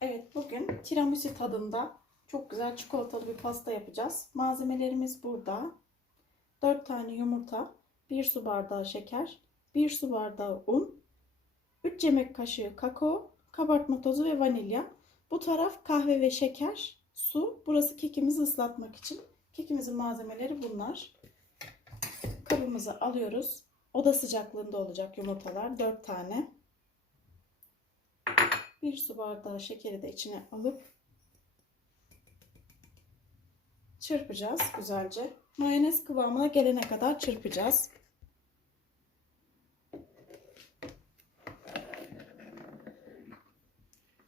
Evet bugün tiramisu tadında çok güzel çikolatalı bir pasta yapacağız. Malzemelerimiz burada. 4 tane yumurta, 1 su bardağı şeker, 1 su bardağı un, 3 yemek kaşığı kakao, kabartma tozu ve vanilya. Bu taraf kahve ve şeker, su. Burası kekimizi ıslatmak için. Kekimizin malzemeleri bunlar. Kabımızı alıyoruz. Oda sıcaklığında olacak yumurtalar 4 tane. 1 su bardağı şekeri de içine alıp çırpacağız güzelce. Mayonez kıvamına gelene kadar çırpacağız.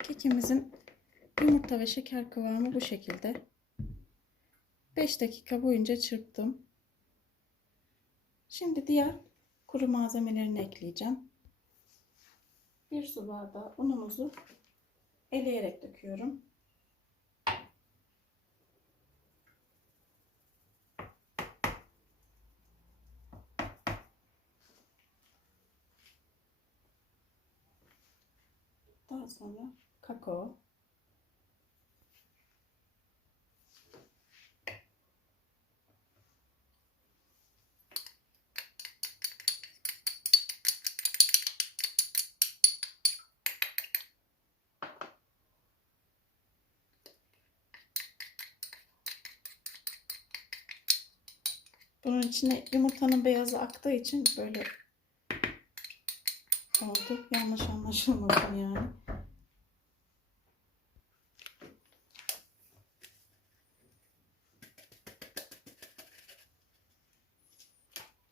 Kekimizin yumurta ve şeker kıvamı bu şekilde. 5 dakika boyunca çırptım. Şimdi diğer kuru malzemelerini ekleyeceğim. 1 su bardağı unumuzu eleyerek döküyorum. Daha sonra kakao. İçine yumurtanın beyazı aktığı için böyle oldu. Yanlış anlaşılmasın yani.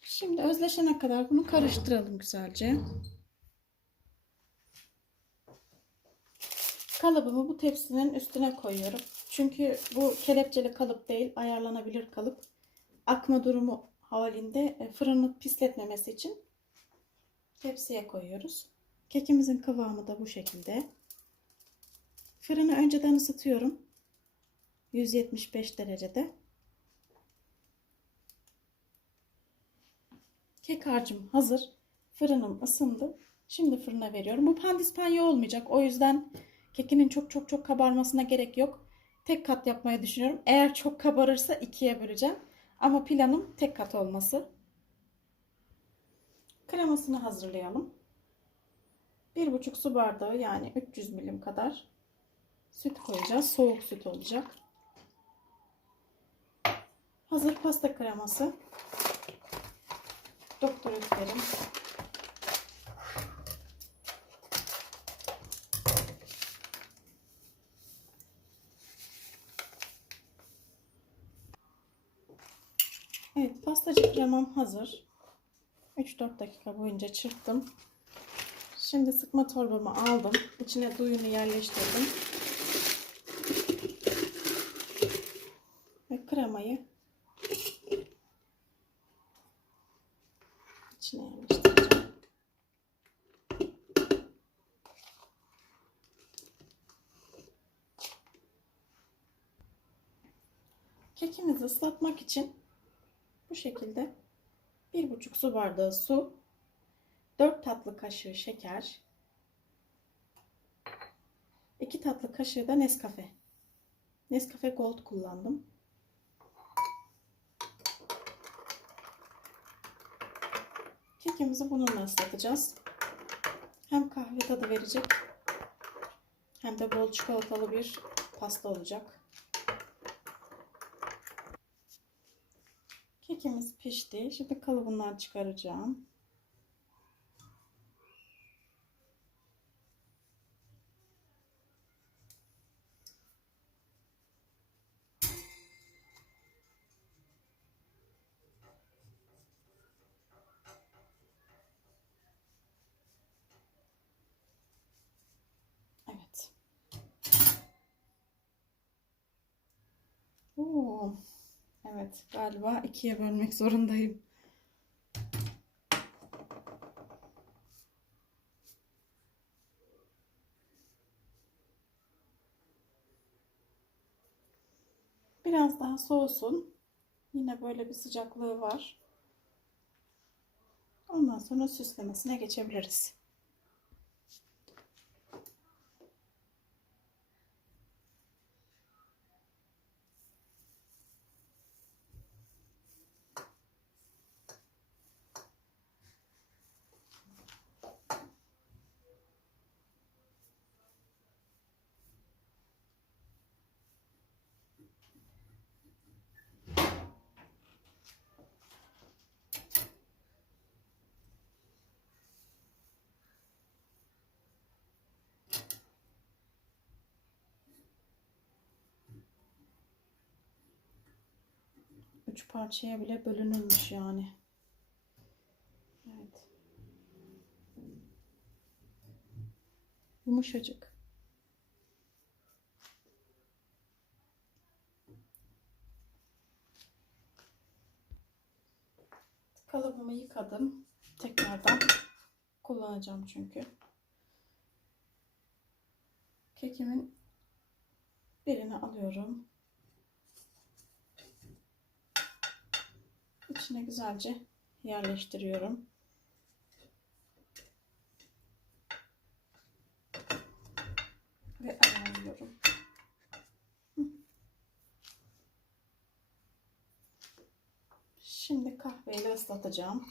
Şimdi özleşene kadar bunu karıştıralım güzelce. Kalıbımı bu tepsinin üstüne koyuyorum. Çünkü bu kelepçeli kalıp değil, ayarlanabilir kalıp. Akma durumu halinde e, fırını pisletmemesi için tepsiye koyuyoruz. Kekimizin kıvamı da bu şekilde. Fırını önceden ısıtıyorum. 175 derecede. Kek harcım hazır. Fırınım ısındı. Şimdi fırına veriyorum. Bu pandispanya olmayacak. O yüzden kekinin çok çok çok kabarmasına gerek yok. Tek kat yapmayı düşünüyorum. Eğer çok kabarırsa ikiye böleceğim. Ama planım tek kat olması. Kremasını hazırlayalım. 1,5 su bardağı yani 300 milim kadar süt koyacağız. Soğuk süt olacak. Hazır pasta kreması. Doktor üflerim. Evet pastacı kremam hazır. 3-4 dakika boyunca çırptım. Şimdi sıkma torbamı aldım. İçine duyunu yerleştirdim. Ve kremayı içine yerleştireceğim. Kekimizi ıslatmak için bu şekilde 1,5 su bardağı su, 4 tatlı kaşığı şeker, 2 tatlı kaşığı da Nescafe. Nescafe Gold kullandım. Kekimizi bununla ıslatacağız. Hem kahve tadı verecek hem de bol çikolatalı bir pasta olacak. Kekimiz pişti. Şimdi kalıbından çıkaracağım. Evet. Oo. Evet, galiba ikiye bölmek zorundayım. Biraz daha soğusun. Yine böyle bir sıcaklığı var. Ondan sonra süslemesine geçebiliriz. Üç parçaya bile bölünülmüş yani. Evet. Yumuşacık. Kalıbımı yıkadım. Tekrardan kullanacağım çünkü. Kekimin birini alıyorum. İçine güzelce yerleştiriyorum. Ve ayarlıyorum. Şimdi kahveyle ıslatacağım.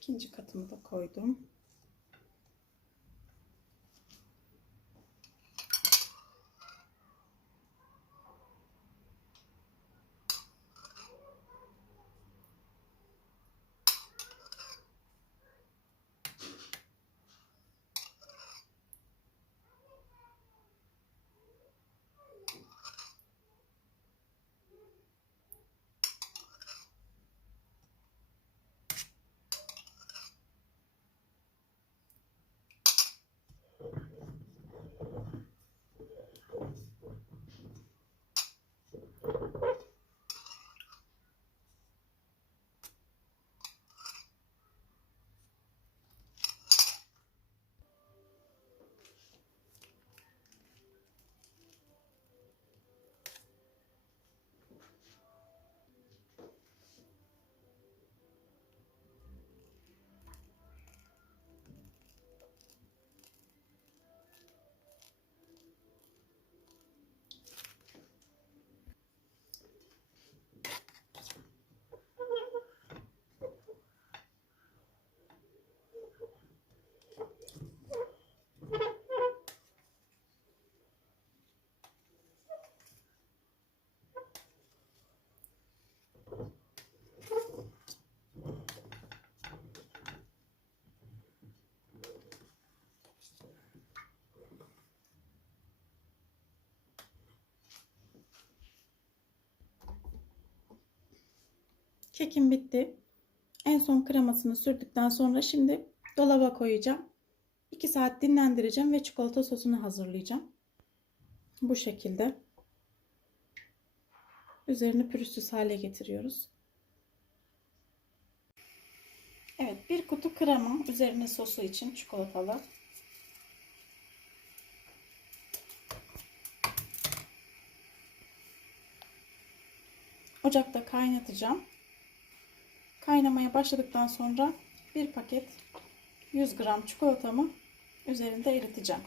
İkinci katımı da koydum. Kekim bitti. En son kremasını sürdükten sonra şimdi dolaba koyacağım. 2 saat dinlendireceğim ve çikolata sosunu hazırlayacağım. Bu şekilde. Üzerini pürüzsüz hale getiriyoruz. Evet bir kutu krema üzerine sosu için çikolatalı. Ocakta kaynatacağım. Kaynamaya başladıktan sonra bir paket 100 gram çikolatamı üzerinde eriteceğim.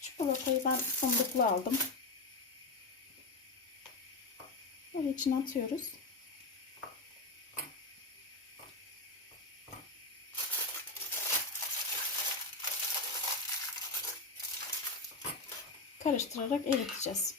Çikolatayı ben fındıklı aldım. Böyle içine atıyoruz. Karıştırarak eriteceğiz.